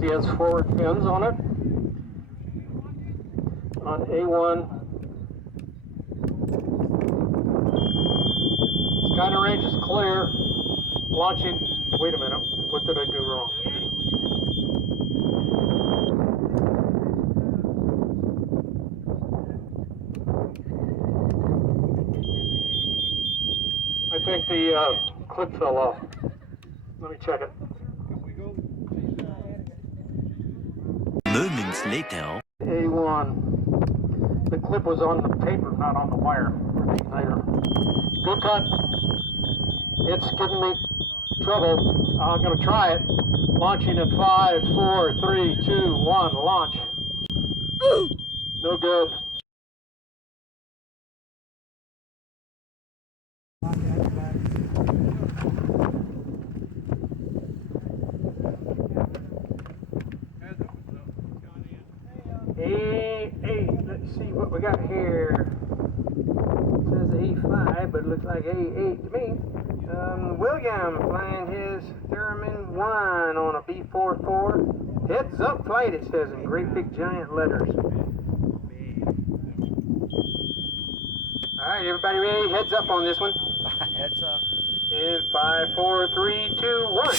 He has forward fins on it. On A1. Skyline range is clear. Launching. Wait a minute. What did I do wrong? I think the clip fell off. Let me check it. Moments later. A1. The clip was on the paper, not on the wire. Good cut. It's giving me trouble. I'm going to try it. Launching at 5, 4, 3, 2, 1. Launch. No good. A8. Let's see what we got here. It says A5, but it looks like A8 to me. William flying his Theremin I on a B44. Heads up flight, it says in great big giant letters. Alright, everybody ready? Heads up on this one. Heads up. In 5, 4, 3, 2, 1.